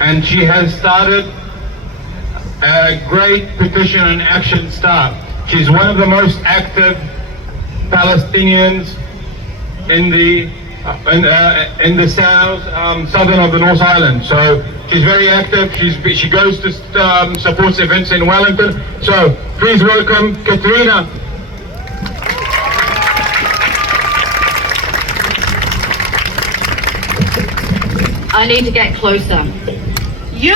and she has started a great petition and action start. She's one of the most active Palestinians in the southern of the North Island. So she's very active. She goes to supports events in Wellington. So please welcome Katrina. I need to get closer. You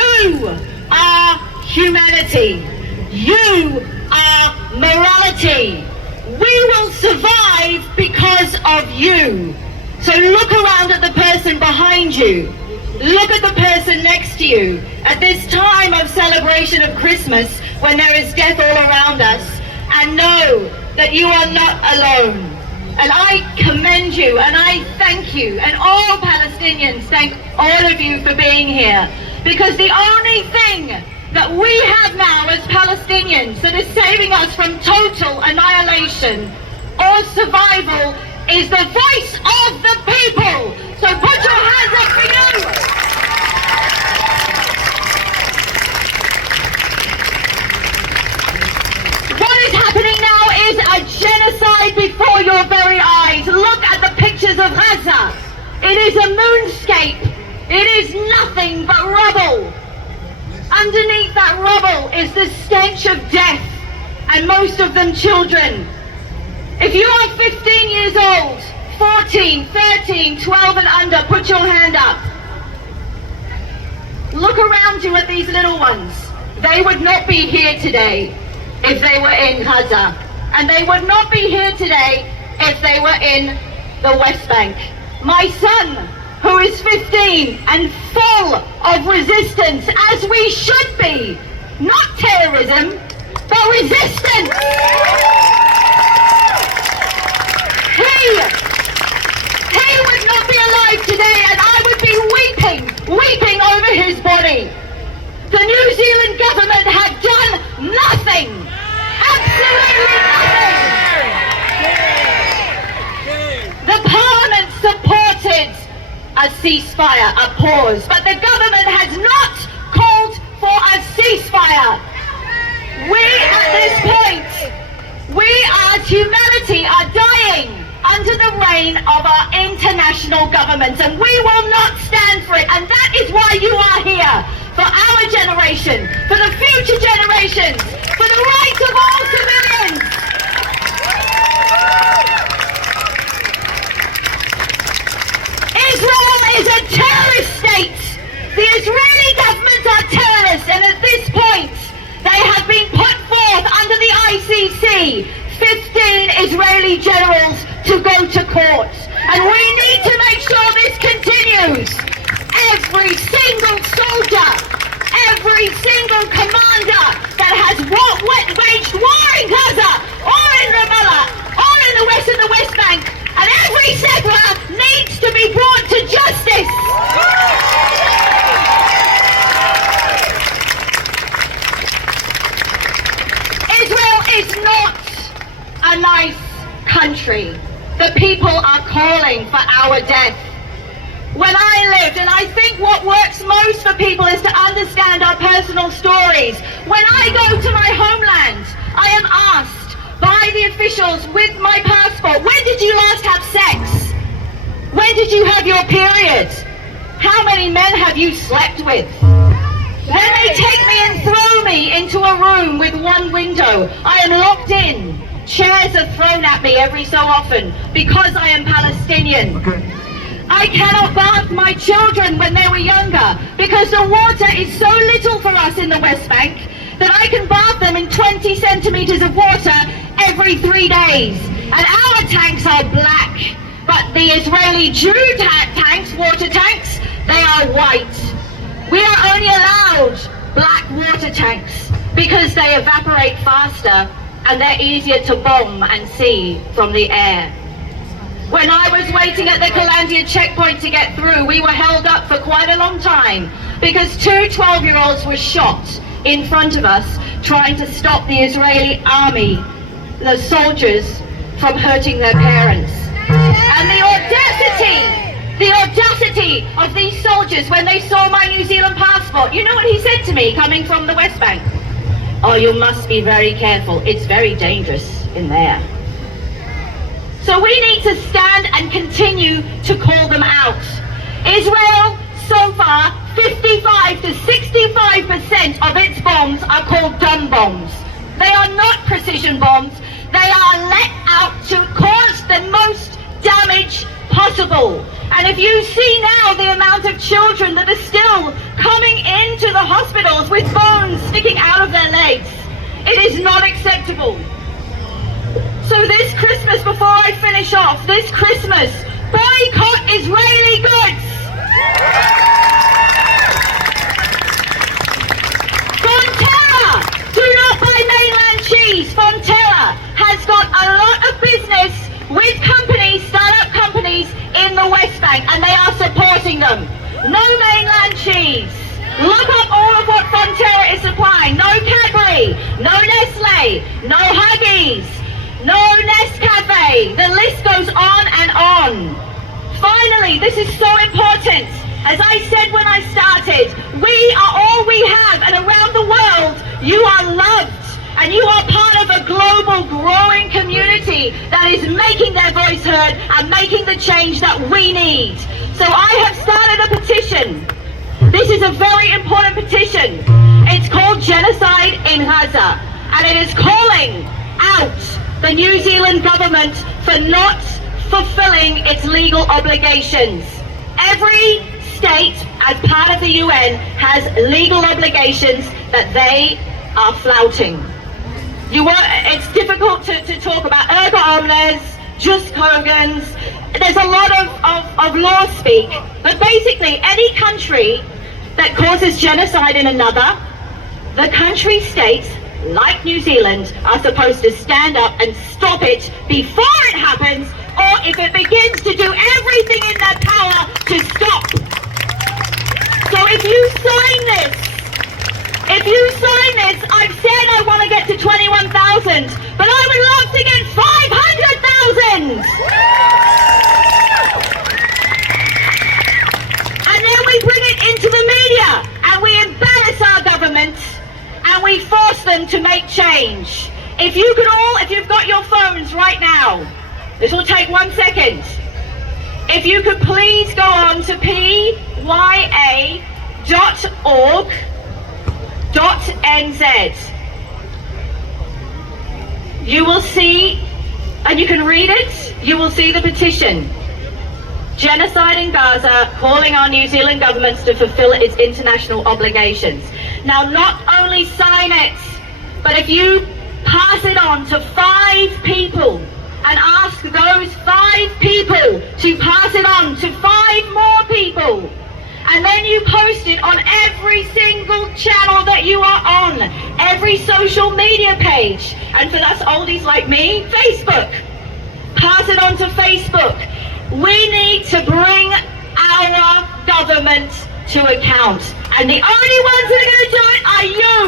are humanity. You are morality. We will survive because of you. So look around at the person behind you. Look at the person next to you. At this time of celebration of Christmas, when there is death all around us, and know that you are not alone. And I commend you, and I thank you, and all Palestinians thank all of you for being here. Because the only thing that we have now as Palestinians that is saving us from total annihilation or survival is the voice of the people. So put your hands up for you. What is happening now is a genocide before your very eyes. Look at the pictures of Gaza. It is a moonscape. It is nothing but rubble. Underneath that rubble is the stench of death, and most of them children. If you are 15 years old, 14, 13, 12 and under, put your hand up. Look around you at these little ones. They would not be here today if they were in Gaza. And they would not be here today if they were in the West Bank. My son, who is 15 and full of resistance, as we should be. Not terrorism, but resistance. He would not be alive today, and I would be weeping over his body. The New Zealand government have done nothing. Absolutely nothing. The Parliament supported a ceasefire, a pause, but the government has not called for a ceasefire. We at this point, we as humanity are dying under the reign of our international governments, and we will not stand for it. And that is why you are here, for our generation, for the future generations, for the rights of all civilians. Israel is a terrorist state. The Israeli government are terrorists, and at this point, they have been put forth under the ICC, 15 Israeli generals to go to court. And we need to make sure this continues. Every single soldier, every single commander that has waged war in Gaza, or in Ramallah, or in the West and the West Bank, and every settler needs to be brought to justice. Israel is not a nice country. The people are calling for our death. When I lived, and I think what works most for people is to understand our personal stories. When I go to my homeland, I am asked by the officials with my passport, when did you last have sex? When did you have your period? How many men have you slept with? Then they take me and throw me into a room with one window. I am locked in. Chairs are thrown at me every so often because I am Palestinian. I cannot bath my children when they were younger because the water is so little for us in the West Bank that I can bath them in 20 centimeters of water every 3 days. And our tanks are black, but the Israeli Jew tanks, water tanks, they are white. We are only allowed black water tanks because they evaporate faster and they're easier to bomb and see from the air. When I was waiting at the Kalandia checkpoint to get through, we were held up for quite a long time because 2 12-year-olds were shot in front of us trying to stop the Israeli army, the soldiers, from hurting their parents. And the audacity of these soldiers when they saw my New Zealand passport said to me, coming from the West Bank, "Oh, you must be very careful. It's very dangerous in there." So we need to stand and continue to call them out. Israel, so far, 55 to 65% of its bombs are called dumb bombs. They are not precision bombs. They are let out to cause the most damage possible. And if you see now the amount of children that are still coming into the hospitals with bones sticking out of their legs, it is not acceptable. So this Christmas, before I finish off, this Christmas, boycott Israeli goods. Fonterra, do not buy mainland cheese. Fonterra has got a lot of business with companies, startup companies in the West Bank, and they are supporting them. No mainland cheese. Look up all of what Fonterra is supplying. No Cadbury, no Nestle, no Huggies, no Nescafe. The list goes on and on. Finally, this is so important. As I said when I started, we are all we have, and around the world, you are loved. And you are part of a global growing community that is making their voice heard and making the change that we need. So I have started a petition. This is a very important petition. It's called Genocide in Gaza. And it is calling out the New Zealand government for not fulfilling its legal obligations. Every state, as part of the UN, has legal obligations that they are flouting. It's difficult to talk about erga omnes, jus cogens. There's a lot of law speak, but basically any country that causes genocide in another, the country states, like New Zealand, are supposed to stand up and stop it before it happens, or if it begins to do everything in their power to stop. So if you sign this, I've said I want to get to 21,000, but I would love to get 500,000! And then we bring it into the media, and we embarrass our government, and we force them to make change. If you've got your phones right now, this will take 1 second. If you could please go on to pya.org.nz. You will see, and you can read it, you will see the petition. Genocide in Gaza, calling on New Zealand governments to fulfill its international obligations. Now, not only sign it, but if you pass it on to 5 people and ask those 5 people to pass it on to 5 more people, and then you post it on every single channel that you are on, every social media page, and for us oldies like me, Facebook. Pass it on to Facebook. We need to bring our government to account, and the only ones that are going to do it are you.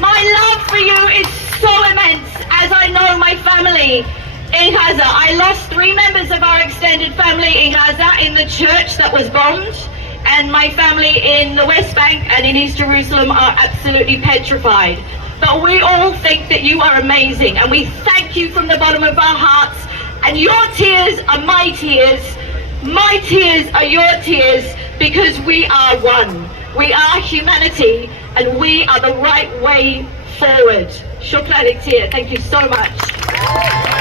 My love for you is so immense, as I know my family in Gaza. I lost 3 members of our extended family in Gaza in the church that was bombed, and my family in the West Bank and in East Jerusalem are absolutely petrified. But we all think that you are amazing, and we thank you from the bottom of our hearts. And your tears are my tears are your tears, because we are one. We are humanity, and we are the right way forward. Shukran Iktir. Thank you so much.